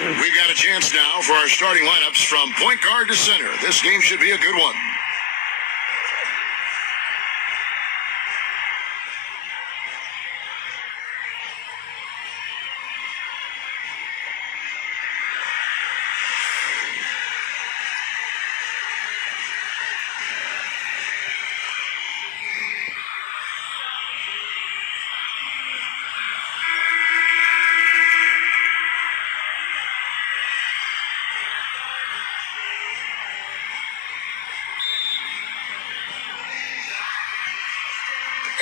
We've got a chance now for our starting lineups from point guard to center. This game should be a good one.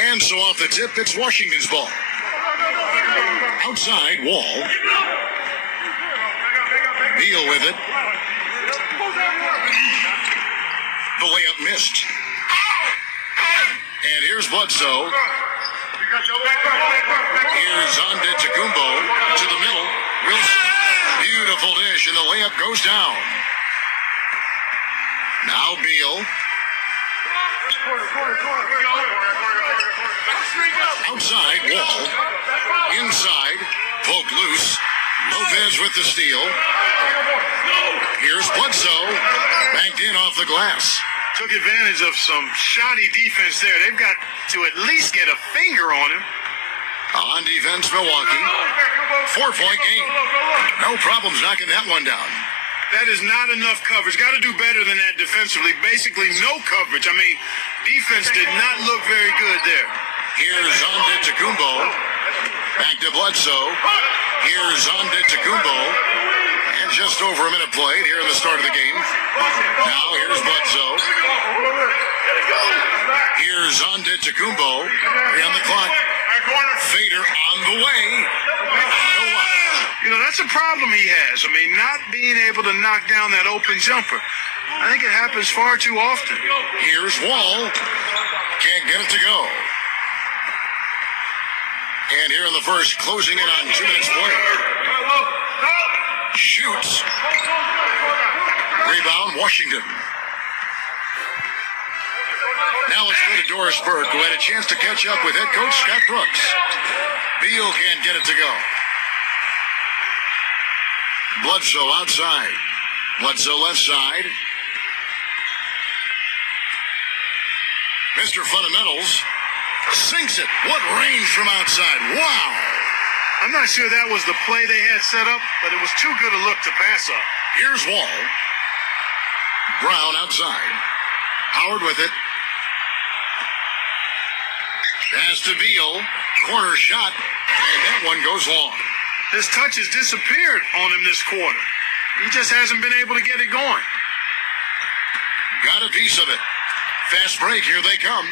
And so off the tip, it's Washington's ball. Outside, Wall. Beal with it. The layup missed. And here's Bledsoe. Here's Antetokounmpo to the middle. Wilson. Beautiful dish, and the layup goes down. Now Beal. Outside, Wall. Inside, poked loose. Lopez with the steal. Here's Bledsoe. Banked in off the glass. Took advantage of some shoddy defense there. They've got to at least get a finger on him. On defense, Milwaukee. 4-point game. No problems knocking that one down. That is not enough coverage. Got to do better than that defensively. Basically, no coverage. I mean, defense did not look very good there. Here's Antetokounmpo. Back to Bledsoe. Here's Antetokounmpo. And just over a minute played here in the start of the game. Now here's Bledsoe. Here's Antetokounmpo. On the clock. Fader on the way. You know, that's a problem he has. I mean, not being able to knock down that open jumper. I think it happens far too often. Here's Wall. Can't get it to go. And here in the first, closing in on 2 minutes play. Shoots. Rebound, Washington. Now let's go to Doris Burke, who had a chance to catch up with head coach Scott Brooks. Beal can't get it to go. Bledsoe outside. Bledsoe left side. Mr. Fundamentals sinks it. What range from outside. Wow. I'm not sure that was the play they had set up, but it was too good a look to pass up. Here's Wall. Brown outside. Howard with it. Pass to Beal. Corner shot. And that one goes long. His touch has disappeared on him this quarter. He just hasn't been able to get it going. Got a piece of it. Fast break. Here they come.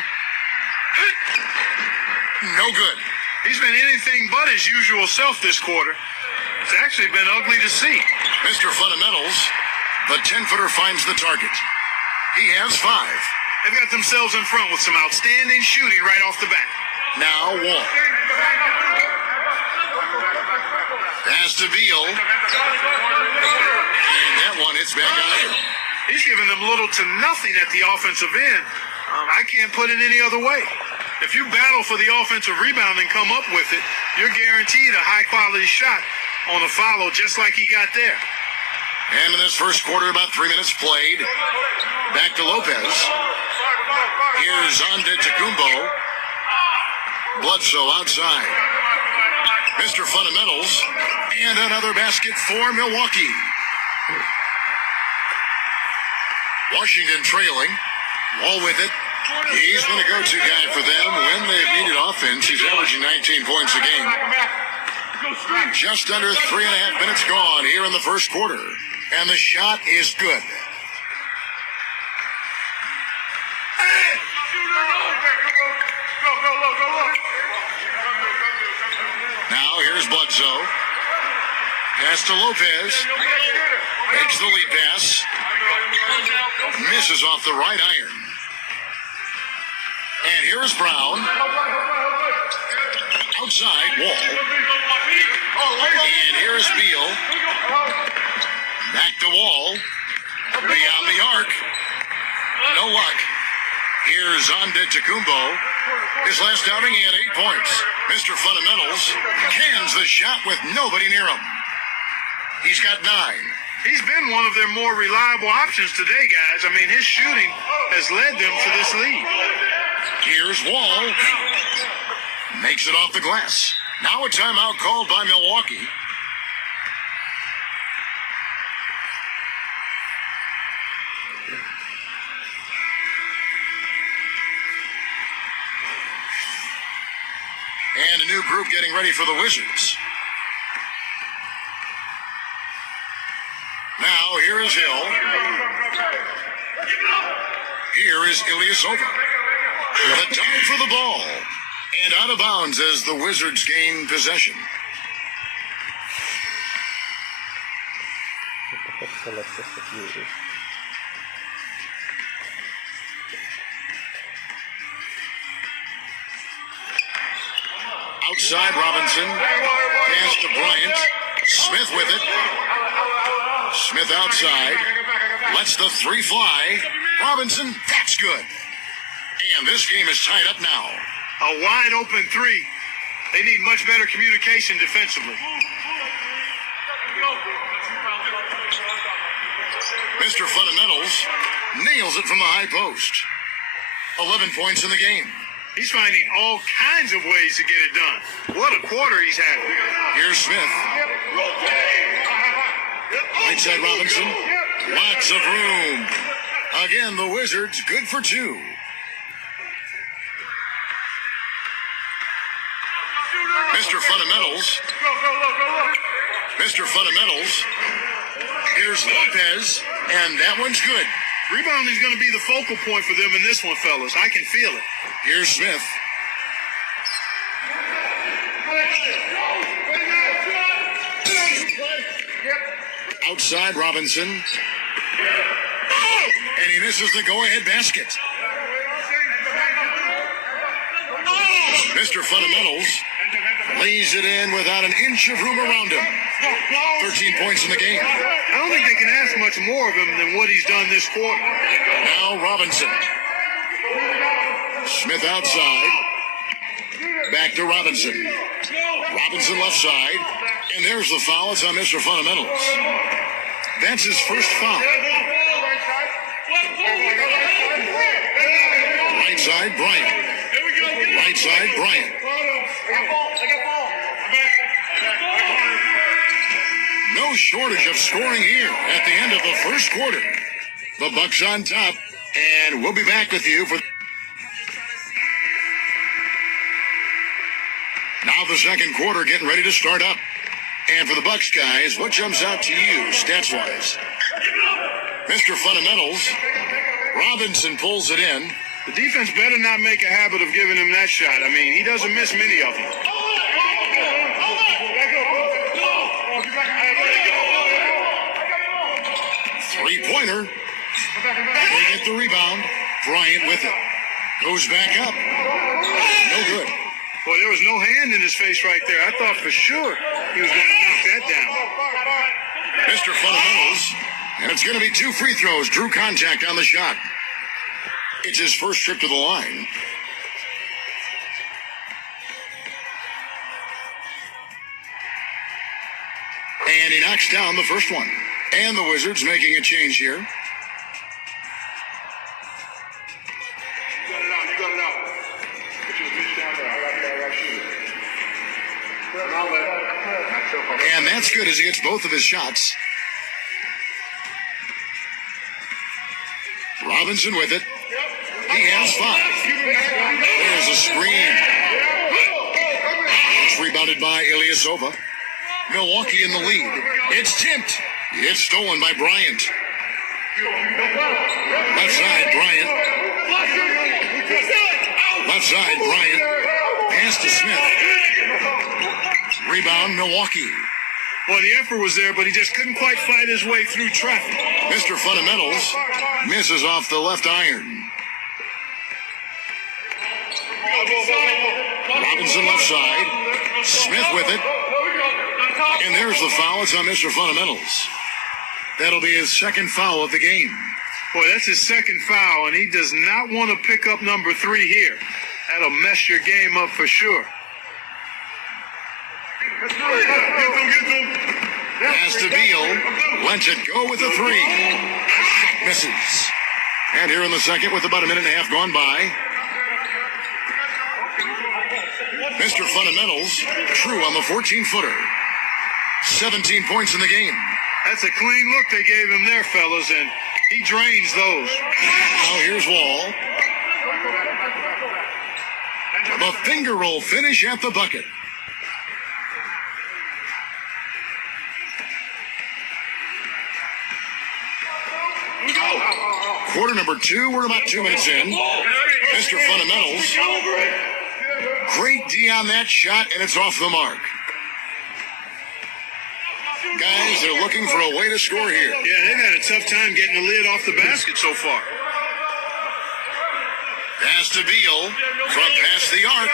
No good. He's been anything but his usual self this quarter. It's actually been ugly to see. Mr. Fundamentals, the 10-footer finds the target. He has 5. They've got themselves in front with some outstanding shooting right off the bat. Now Wall. Pass to Beal. And that one hits back out. He's giving them little to nothing at the offensive end. I can't put it any other way. If you battle for the offensive rebound and come up with it, you're guaranteed a high-quality shot on a follow just like he got there. And in this first quarter, about 3 minutes played. Back to Lopez. Here's Antetokounmpo. Bledsoe outside. Mr. Fundamentals. And another basket for Milwaukee. Washington trailing. Wall with it. He's been a go-to guy for them when they've needed offense. He's averaging 19 points a game. Just under 3.5 minutes gone here in the first quarter. And the shot is good. Now here's Bledsoe. Pass to Lopez. Makes the lead pass. Misses off the right iron. And here is Brown. Outside, Wall. And here is Beal. Back to Wall. Beyond the arc. No luck. Here's Antetokounmpo. His last outing, he had 8 points. Mr. Fundamentals cans the shot with nobody near him. He's got 9. He's been one of their more reliable options today, guys. I mean, his shooting has led them to this lead. Here's Wall. Makes it off the glass. Now a timeout called by Milwaukee. And a new group getting ready for the Wizards. Now, here is Hill. Here is Ilyasova. The dive for the ball. And out of bounds as the Wizards gain possession. Outside Robinson. Pass to Bryant. Smith with it. Smith outside. Lets the 3 fly. Robinson, that's good. And this game is tied up now. A wide open 3. They need much better communication defensively. Mr. Fundamentals nails it from the high post. 11 points in the game. He's finding all kinds of ways to get it done. What a quarter he's having. Here's Smith. Right side Robinson. Lots of room. Again, the Wizards good for 2. Mr. Fundamentals. Mr. Fundamentals. Here's Lopez, and that one's good. Rebounding is going to be the focal point for them in this one, fellas. I can feel it. Here's Smith. Outside Robinson. And he misses the go-ahead basket. Mr. Fundamentals lays it in without an inch of room around him. 13 points in the game. I don't think they can ask much more of him than what he's done this quarter. Now Robinson. Smith outside. Back to Robinson. Robinson left side. And there's the foul. It's on Mr. Fundamentals. That's his first foul. Right side, Bryant. Right side, Bryant. No shortage of scoring here at the end of the first quarter. The Bucks on top, and we'll be back with you for... Now the second quarter getting ready to start up. And for the Bucks guys, what jumps out to you stats-wise? Mr. Fundamentals, Robinson pulls it in. The defense better not make a habit of giving him that shot. I mean, he doesn't miss many of them. Three-pointer. They get the rebound. Bryant with it. Goes back up. No good. Boy, there was no hand in his face right there. I thought for sure he was going to knock that down. Mr. Fundamentals. And it's going to be 2 free throws. Drew contact on the shot. It's his first trip to the line. And he knocks down the first one. And the Wizards making a change here. And that's good as he gets both of his shots. Robinson with it. He has 5. There's a screen. It's rebounded by Ilyasova. Milwaukee in the lead. It's tipped. It's stolen by Bryant. Left side, Bryant. Left side, Bryant. Pass to Smith. Rebound, Milwaukee. Well, the effort was there, but he just couldn't quite fight his way through traffic. Mr. Fundamentals misses off the left iron. Robinson left side. Smith with it. And there's the foul. It's on Mr. Fundamentals. That'll be his second foul of the game. Boy, that's his second foul, and he does not want to pick up number 3 here. That'll mess your game up for sure. As Pass to Beal. Lets it go with a three. Misses. And here in the second with about a minute and a half gone by. Mr. Fundamentals, true on the 14-footer. 17 points in the game. That's a clean look they gave him there, fellas, and he drains those. Now here's Wall. The finger roll finish at the bucket. Quarter number 2, we're about 2 minutes in. Mr. Fundamentals. Great D on that shot, and it's off the mark. Guys, they're looking for a way to score here. Yeah, they've had a tough time getting the lid off the basket so far. Pass to Beal from past the arc.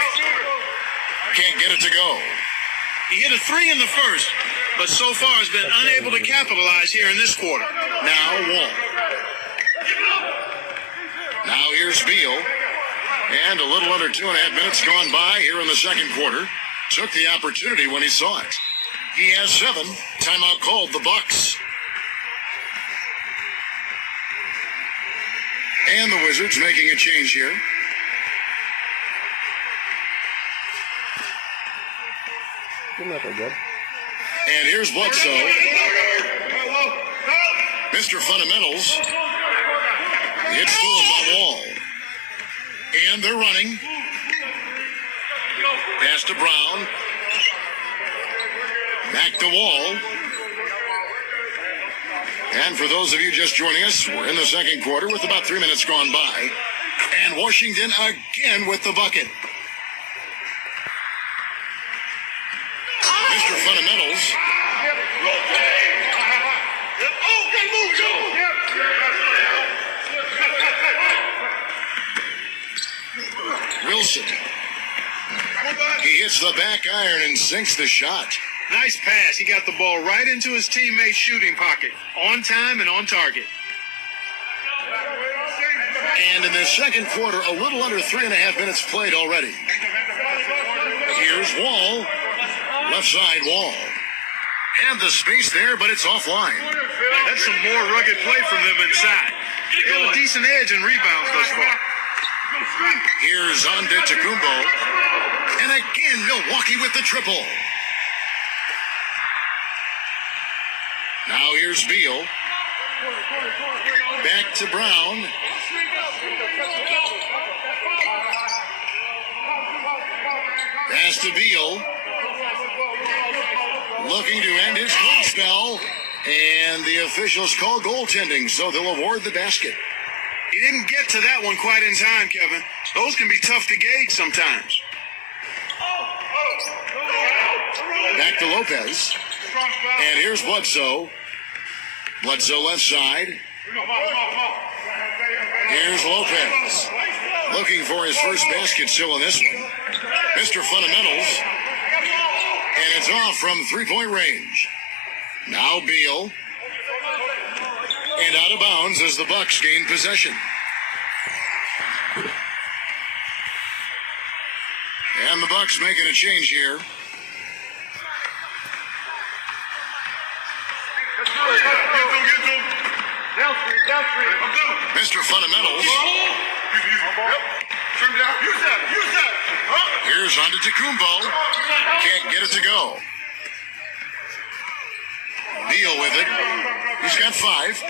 Can't get it to go. He hit a three in the first, but so far has been unable to capitalize here in this quarter. Now Wall. Now here's Beal. And a little under 2.5 minutes gone by here in the second quarter. Took the opportunity when he saw it. He has 7. Timeout called, the Bucks. And the Wizards making a change here. Not that good. And here's Bledsoe. Mr. Fundamentals. It's stolen by Wall. And they're running. Pass to Brown. Back to Wall. And for those of you just joining us, we're in the second quarter with about 3 minutes gone by. And Washington again with the bucket. Mr. Fundamentals. Wilson. He hits the back iron and sinks the shot. Nice pass. He got the ball right into his teammate's shooting pocket. On time and on target. And in the second quarter, a little under 3.5 minutes played already. Here's Wall. Left side Wall. Had the space there, but it's offline. That's some more rugged play from them inside. They have a decent edge in rebounds thus far. Here's Antetokounmpo. And again, Milwaukee with the triple. Now here's Beal. Back to Brown. Pass to Beal. Looking to end his clock spell. And the officials call goaltending, so they'll award the basket. He didn't get to that one quite in time, Kevin. Those can be tough to gauge sometimes. Back to Lopez. And here's Bledsoe. Bledsoe left side. Here's Lopez. Looking for his first basket still in this one. Mr. Fundamentals. And it's off from three-point range. Now Beal. And out of bounds as the Bucks gain possession. And the Bucks making a change here. Mr. Fundamentals. Here's Antetokounmpo. Can't get it to go. Beal with it. He's got 5.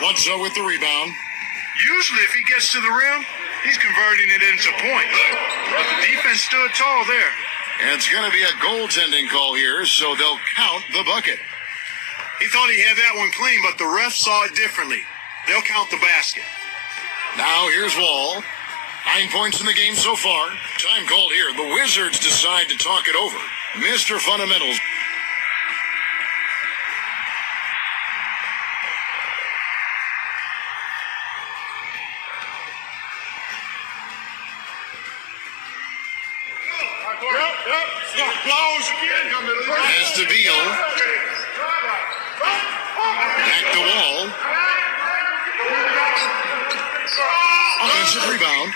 Bledsoe with the rebound. Usually if he gets to the rim, he's converting it into points. But the defense stood tall there. And it's going to be a goaltending call here, so they'll count the bucket. He thought he had that one clean, but the ref saw it differently. They'll count the basket. Now here's Wall. 9 points in the game so far. Time called here. The Wizards decide to talk it over. Mr. Fundamentals. Pass to Beal. Back to Wall. Offensive rebound.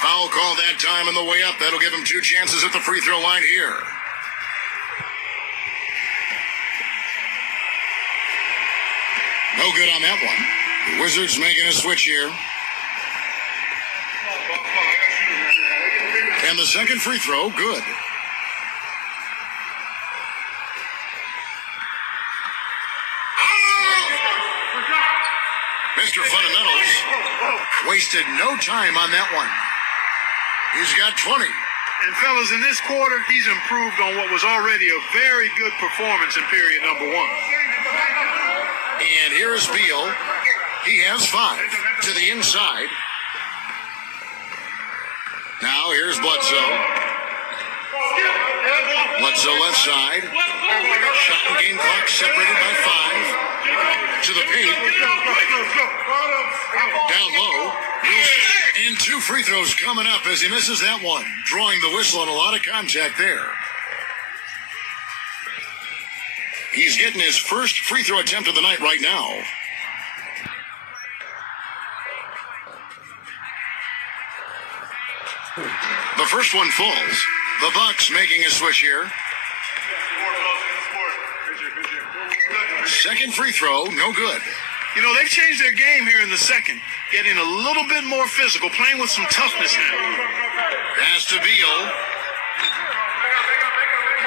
Foul call that time on the way up. That'll give him 2 chances at the free throw line here. No good on that one. The Wizards making a switch here. And the second free throw, good. Mr. Fundamentals wasted no time on that one. He's got 20. And fellas, in this quarter, he's improved on what was already a very good performance in period number one. And here's Beal. He has 5 to the inside. Now here's Bledsoe. Bledsoe left side. Shot and game clock separated by 5. To the paint. Down low. And 2 free throws coming up as he misses that one. Drawing the whistle on a lot of contact there. He's getting his first free throw attempt of the night right now. The first one falls. The Bucks making a switch here. Second free throw, no good. You know, they've changed their game here in the second, getting a little bit more physical, playing with some toughness now. Pass to Beal.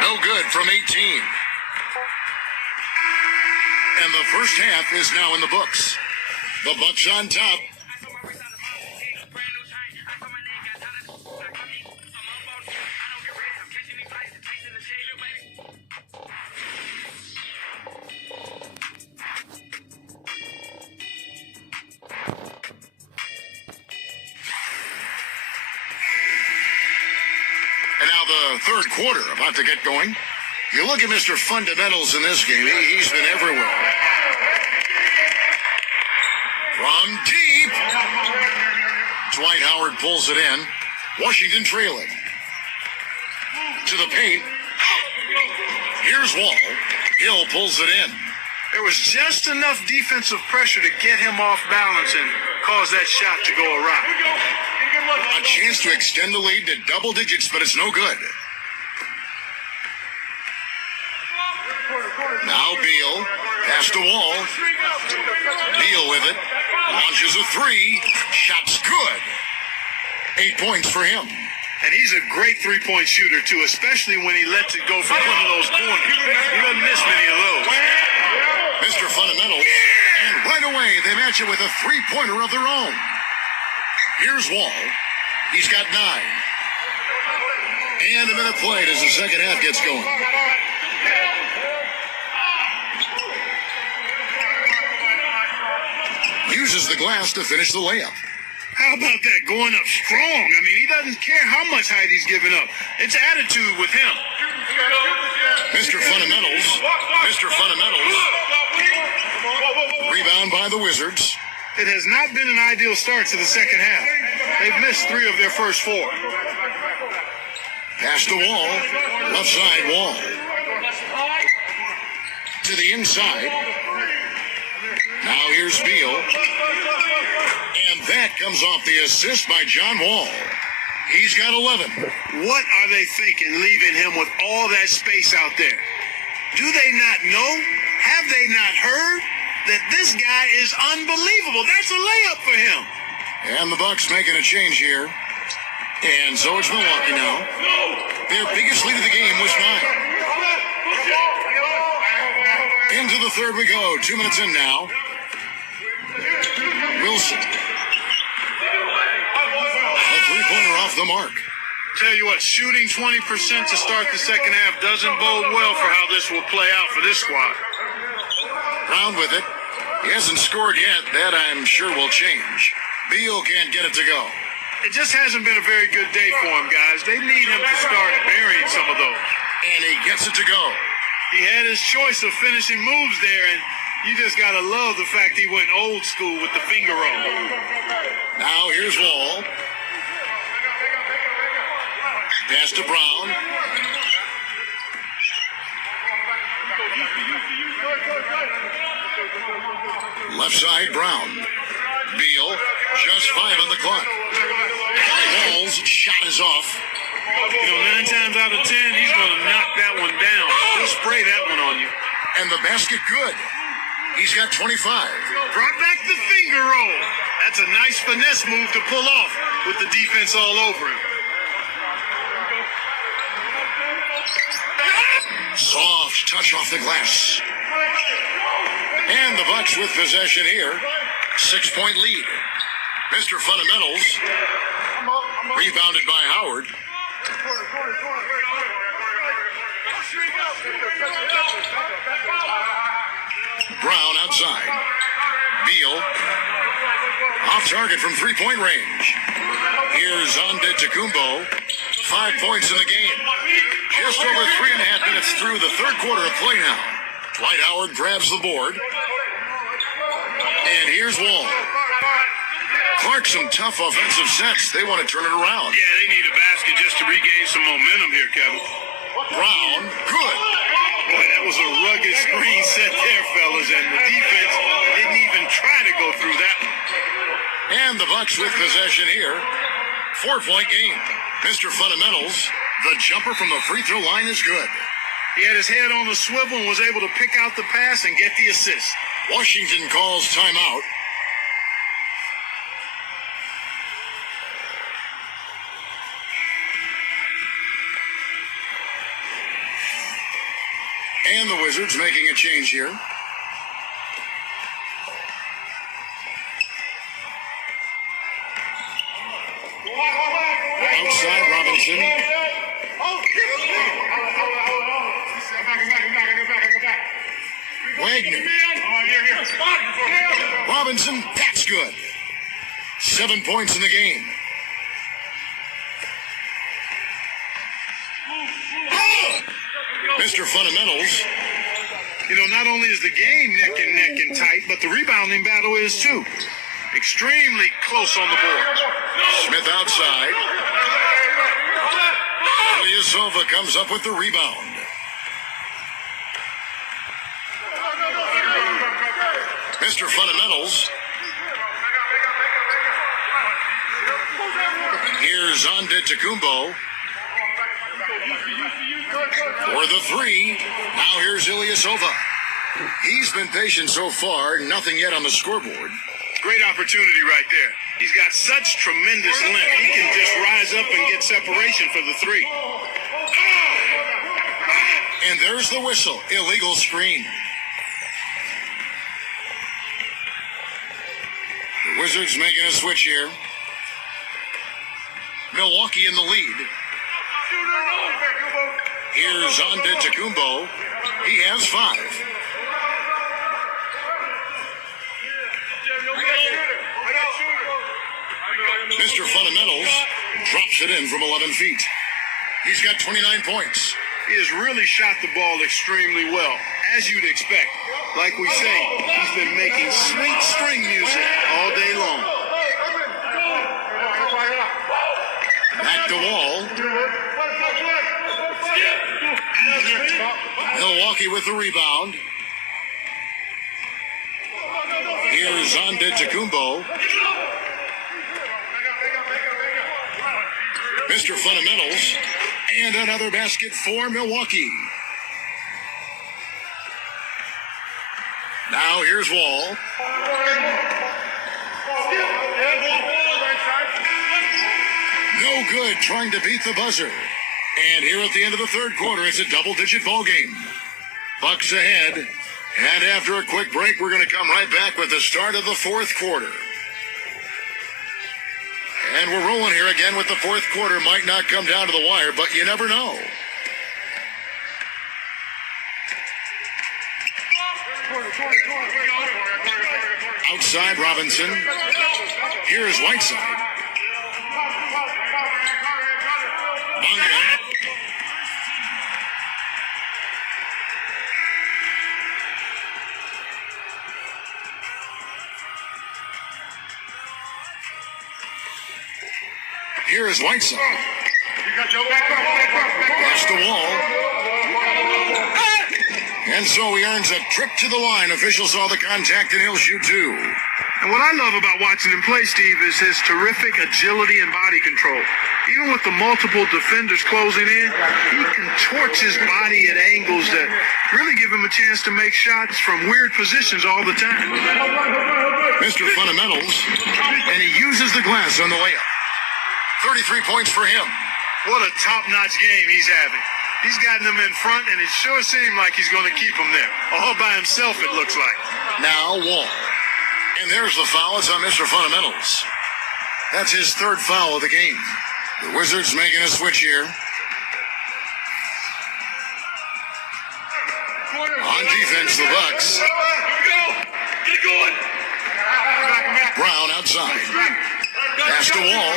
No good from 18. And the first half is now in the books. The Bucks on top. And now the third quarter about to get going. You look at Mr. Fundamentals in this game. He's been everywhere. From deep. Dwight Howard pulls it in. Washington trailing. To the paint. Here's Wall. Hill pulls it in. There was just enough defensive pressure to get him off balance and cause that shot to go awry. A chance to extend the lead to double digits, but it's no good. Now Beal. Pass to Wall. Beal with it. Launches a 3. Shot's good. 8 points for him. And he's a great three-point shooter, too, especially when he lets it go from one of those corners. He doesn't miss many of those. Mr. Fundamentals. And right away, they match it with a three-pointer of their own. Here's Wall. He's got 9. And a minute played as the second half gets going. Uses the glass to finish the layup. How about that, going up strong? I mean, he doesn't care how much height he's giving up. It's attitude with him. Mr. Fundamentals. Mr. Fundamentals. Rebound by the Wizards. It has not been an ideal start to the second half. They've missed 3 of their first 4. Pass to Wall. Left side Wall. To the inside. Now here's Beal. And that comes off the assist by John Wall. He's got 11. What are they thinking, leaving him with all that space out there? Do they not know? Have they not heard that this guy is unbelievable? That's a layup for him. And the Bucks making a change here. And so it's Milwaukee now. Their biggest lead of the game was 9. Into the third we go. 2 minutes in now. Wilson. A three-pointer off the mark. Tell you what, shooting 20% to start the second half doesn't bode well for how this will play out for this squad. Brown with it. He hasn't scored yet. That I'm sure will change. Beal can't get it to go. It just hasn't been a very good day for him, guys. They need him to start burying some of those. And he gets it to go. He had his choice of finishing moves there, and you just got to love the fact he went old school with the finger roll. Now here's Wall. Pass to Brown. Left side Brown. Beal. Just 5 on the clock. Wall's shot is off. You know, 9 times out of 10, he's going to knock that one down. He'll spray that one on you. And the basket good. He's got 25. Brought back the finger roll. That's a nice finesse move to pull off with the defense all over him. Soft touch off the glass. And the Bucks with possession here. 6-point lead. Mr. Fundamentals. Rebounded by Howard. Brown outside. Beal. Off target from three-point range. Here's Antetokounmpo. 5 points in the game. Just over 3.5 minutes through the third quarter of play now. Dwight Howard grabs the board. And here's Wall. Clark, some tough offensive sets. They want to turn it around. Yeah, they need a basket just to regain some momentum here, Kevin. Brown, good. Boy, that was a rugged screen set there, fellas, and the defense didn't even try to go through that one. And the Bucks with possession here. 4-point game. Mr. Fundamentals, the jumper from the free throw line is good. He had his head on the swivel and was able to pick out the pass and get the assist. Washington calls timeout. And the Wizards making a change here. Outside Robinson. Wagner. Robinson, that's good. 7 points in the game. Mr. Fundamentals. You know, not only is the game neck and tight, but the rebounding battle is too. Extremely close on the board. Smith outside. Ilyasova comes up with the rebound. Mr. Fundamentals. Here's Antetokounmpo. For the three. Now here's Ilyasova. He's been patient so far. Nothing yet on the scoreboard. Great opportunity right there. He's got such tremendous length. He can just rise up and get separation for the three. And there's the whistle. Illegal screen. The Wizards making a switch here. Milwaukee in the lead. Here's Antetokounmpo. He has 5. Mr. Fundamentals drops it in from 11 feet. He's got 29 points. He has really shot the ball extremely well, as you'd expect. Like we say, he's been making sweet string music all day long. Back to Wall. Milwaukee with the rebound. Here's Antetokounmpo. Mr. Fundamentals. And another basket for Milwaukee. Now here's Wall. No good trying to beat the buzzer. And here at the end of the third quarter, it's a double-digit ball game. Bucks ahead. And after a quick break, we're going to come right back with the start of the fourth quarter. And we're rolling here again with the fourth quarter. Might not come down to the wire, but you never know. Outside Robinson. Here's Whiteside. Bonga. Here is Whiteside. Pass to Wall. And so he earns a trip to the line. Official saw the contact and he'll shoot 2. And what I love about watching him play, Steve, is his terrific agility and body control. Even with the multiple defenders closing in, he contorts his body at angles that really give him him a chance to make shots from weird positions all the time. Mr. Fundamentals, and he uses the glass on the layup. 33 points for him. What a top-notch game he's having. He's gotten them in front, and it sure seemed like he's going to keep them there. All by himself, it looks like. Now Wall. And there's the foul. It's on Mr. Fundamentals. That's his third foul of the game. The Wizards making a switch here. On defense, the Bucks. Get going. Brown outside. Pass to Wall.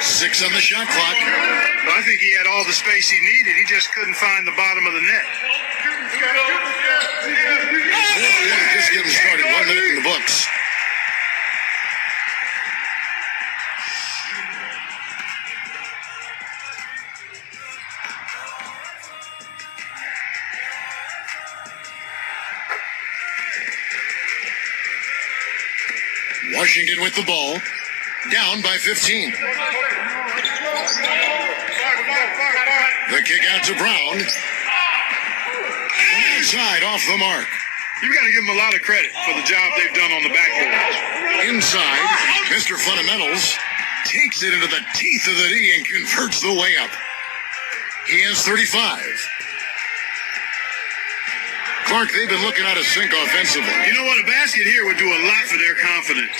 6 on the shot clock. Well, I think he had all the space he needed. He just couldn't find the bottom of the net. Just getting started. 1 minute in the books. Washington with the ball. Down by 15. The kick out to Brown. Inside, off the mark. You got to give them a lot of credit for the job they've done on the backboard. Inside, Mr. Fundamentals takes it into the teeth of the D and converts the layup. He has 35. Clark, they've been looking out of sync offensively. You know what? A basket here would do a lot for their confidence.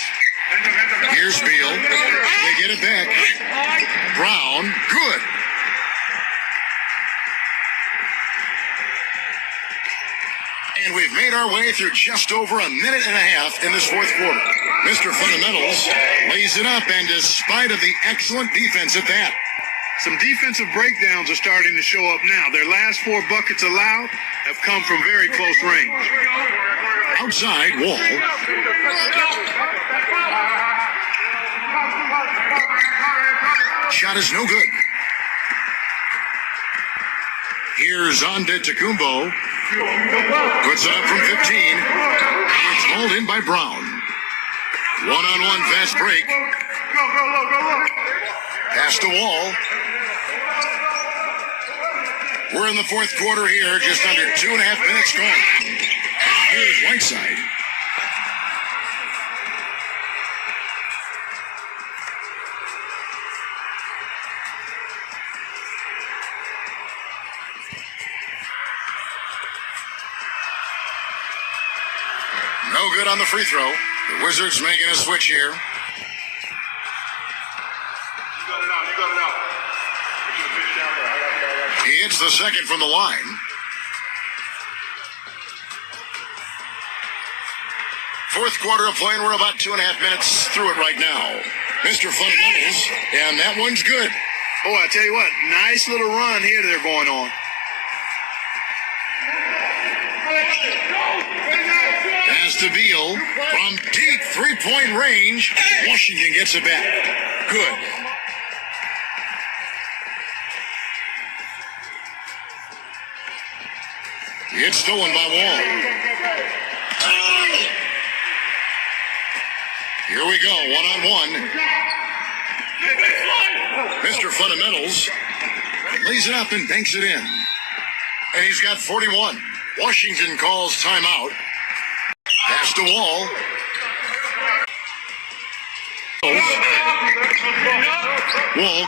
Here's Beal. They get it back. Brown, good. And we've made our way through just over a minute and a half in this fourth quarter. Mr. Fundamentals lays it up, and despite of the excellent defense at that. Some defensive breakdowns are starting to show up now. Their last 4 buckets allowed have come from very close range. Outside, Wall. Shot is no good. Here's Antetokounmpo. Puts it up from 15. It's hauled in by Brown. One-on-one fast break. Pass to Wall. We're in the fourth quarter here, just under 2.5 minutes gone. Here's Whiteside. No good on the free throw. The Wizards making a switch here. You got it out. You got it out. He hits the second from the line. Fourth quarter of play, and we're about 2.5 minutes through it right now. Mr. Fundamentals, and that one's good. Oh, I tell you what, nice little run here they're going on. Pass to Beal from deep three-point range. Washington gets it back. Good. It's stolen by Wall. Here we go, one-on-one. Mr. Fundamentals lays it up and banks it in. And he's got 41. Washington calls timeout. Pass to Wall. Wall